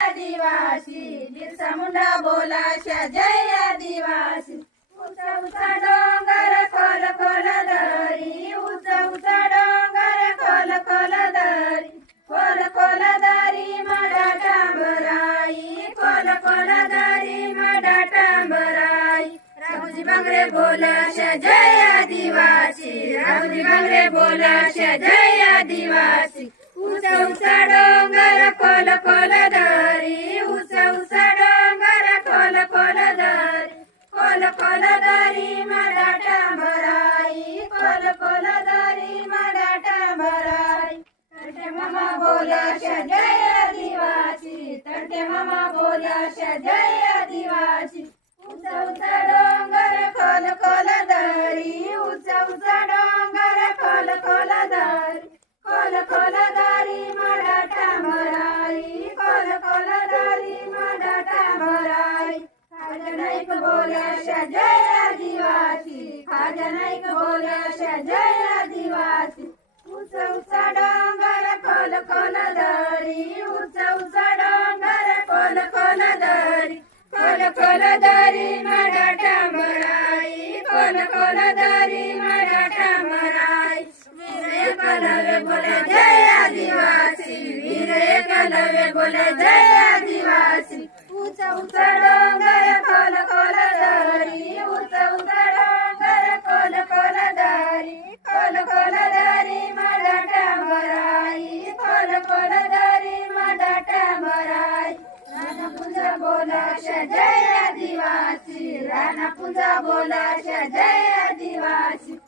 आदिवासी बिरसा मुंडा बोला जय आदिवासी। उंचा उंचा डोंगर खोल खोल दरी, उंचा उंचा डोंगर खोल खोल दरी, खोल खोल दरी मडा टांबराई, खोल खोल दरी मडा टांबराई। राघोजी बांगरे बोला जय आदिवासी, राघोजी बांगरे बोला जय आदिवासी। उंचा उंचा डोंगर खोल खोल दरी, उंचा उंचा डोंगर खोल खोल दरी, खोल खोल दरी मडा टांबराई, खोल खोल दरी मडा टांबराई। तंटे मामा बोला जय आदिवासी, तंटे मामा बोला जय आदिवासी। उंचा उंचा डोंगर खोल खोल दरी, उंचा उंचा डोंगर खोल खोल दरी, खोल खोल दरी मडा टांबराई, खोल खोल दरी मडा टांबराई। खाजा नाईक बोला जय आदिवासी, खाजा नाईक बोला जय आदिवासी। उंचा उंचा डोंगर खोल खोल दरी, उंचा उंचा डोंगर खोल खोल दरी, खोल खोल दरी मडा टांबराई, खोल खोल दरी मडा टांबराई। वीर एकलव्य बोले जय आदिवासी, वीर एकलव्य बोले जय आदिवासी। उंचा उंचा डोंगर खोल खोल दरी, उंचा उंचा डोंगर खोल खोल दरी, खोल खोल दरी मडा टांबराई, खोल खोल दरी मडा टांबराई। रानापुंजा बोला जय आदिवासी, रानापुंजा बोला जय आदिवासी।